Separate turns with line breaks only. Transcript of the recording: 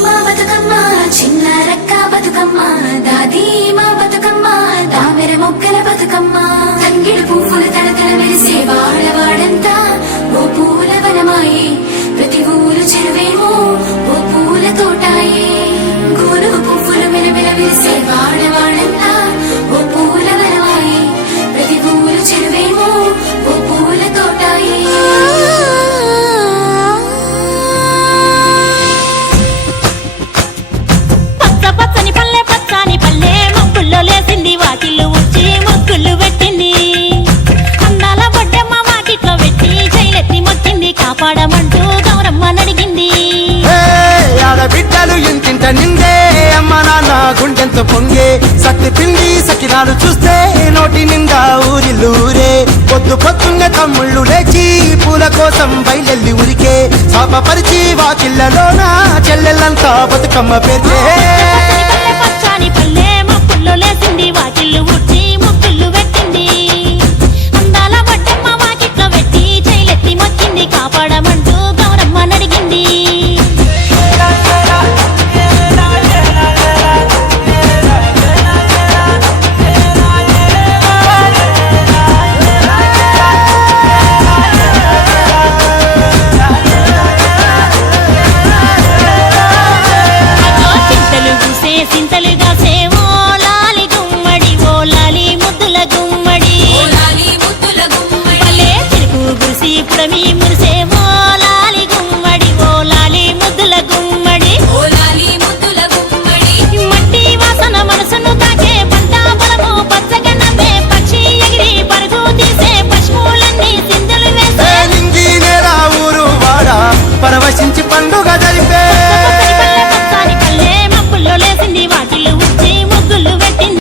మా బతుకమ్మ చిన్న రక్క బతుకమ్మ.
గౌరమ్మ
ఆడబిడ్డలు ఇంటింట నిందే అమ్మ నాన్న గుండెంతో పొంగే సత్తి పిండి సకినాలు చూస్తే నోటి నిండా ఊరిల్లూరే పొద్దు పొద్దున్న తమ్ముళ్ళు లేచి పూల కోసం బయలెల్లి ఉరికే. శాపపరిచి వాకిళ్ళలోన చెల్లెళ్ళంతా బతుకమ్మ
పెరిగే మంచి పండుగ